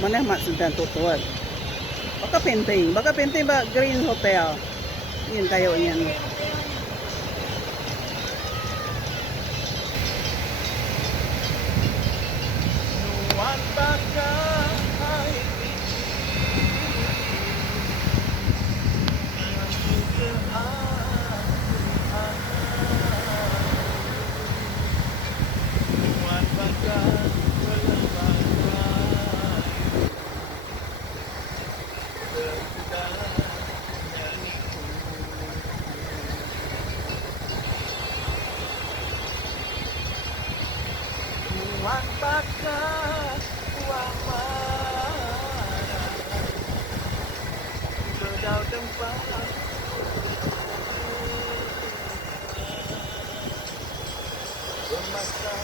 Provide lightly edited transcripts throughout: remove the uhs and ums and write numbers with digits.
Mana mak sedang tutup. Baka penting ba Green Hotel. Yan kayo yan. Nuwan baka ay nuwan baka walang bagay Terkudan nyanyiku Nuwan baka uang marah Bedau tempat Bermasa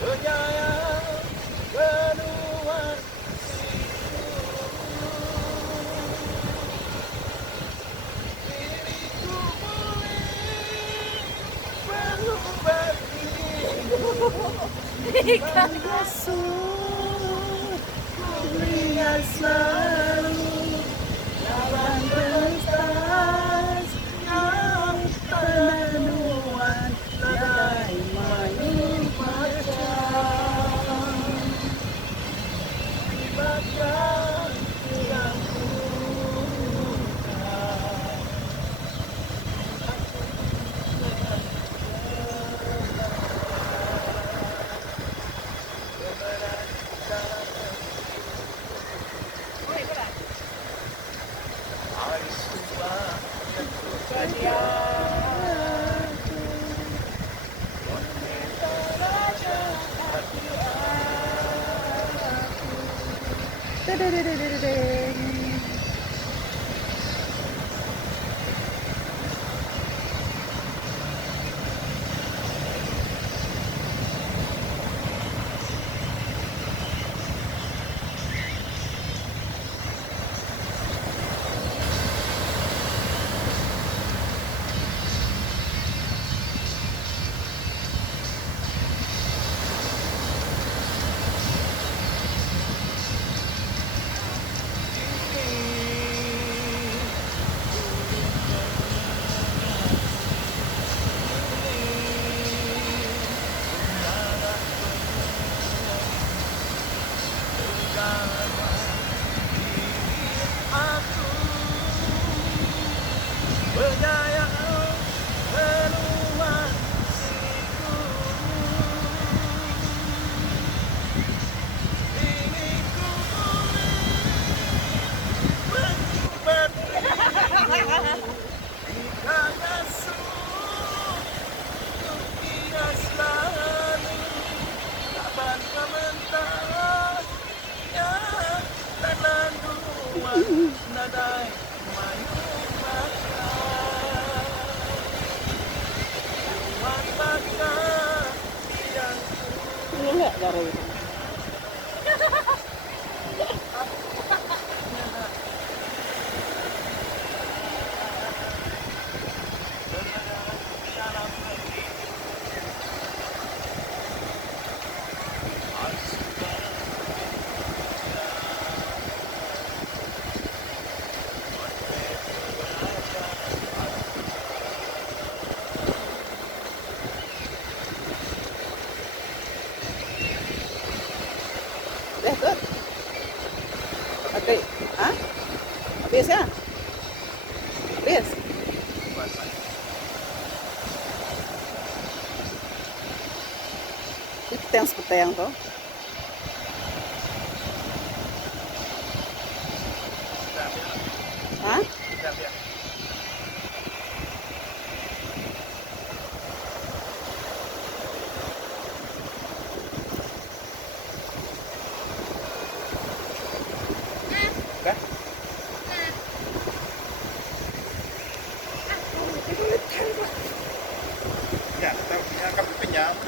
Penyayang kedua diriku boleh berubah Ikan gasut, lihat selalu lawan pentas yang penuhan badai main macam Bahkan yang Dadadadadadadeng. penyayang kedua siku ingin ku berjumpa Jika untuk dia selalu kapan komentar yang terlaluan nadai mayu Tuhan baka yang Enggak dari itu. Tut. Oke, ah? Habis ya? Habis. Itu yang seperti yang tuh. Hah?